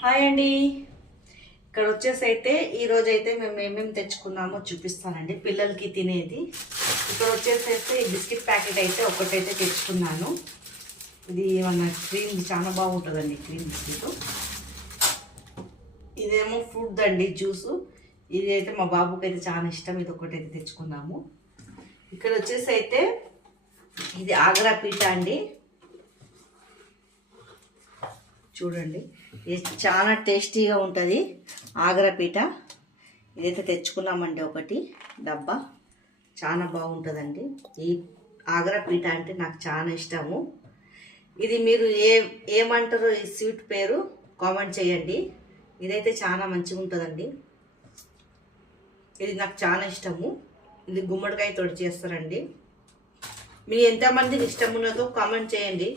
Hi అండి. ఇక్కడ వచ్చేసి అయితే ఈరోజు అయితే మేము ఏమేమి తెచ్చుకున్నామో చూపిస్తానండి పిల్లలకి తినేది. ఇక్కడ వచ్చేసి అయితే ఈ బిస్కెట్ ప్యాకెట్ అయితే ఒకటైతే తెచ్చుకున్నాను. ఇది మన క్రీమ్ చాలా బాగుంటుందండి, క్రీమ్ బిస్కెట్. ఇదేమో ఫ్రూట్ అండి, జ్యూసు. ఇది అయితే మా బాబుకి అయితే చాలా ఇష్టం. ఇది ఒకటైతే తెచ్చుకున్నాము. ఇక్కడ వచ్చేసి అయితే ఇది ఆగ్రా పీట అండి, చూడండి. ఇది చాలా టేస్టీగా ఉంటుంది ఆగ్రా పీట. ఇదైతే తెచ్చుకున్నామండి, ఒకటి డబ్బా. చాలా బాగుంటుందండి ఈ ఆగ్రా పీట అంటే నాకు చాలా ఇష్టము. ఇది మీరు ఏమంటారో ఈ స్వీట్ పేరు కామెంట్ చేయండి. ఇదైతే చాలా మంచిగా ఉంటుందండి. ఇది నాకు చాలా ఇష్టము. ఇది గుమ్మడికాయ తోటి చేస్తారండి. మీ ఎంతమందికి ఇష్టం ఉన్నదో కామెంట్ చేయండి.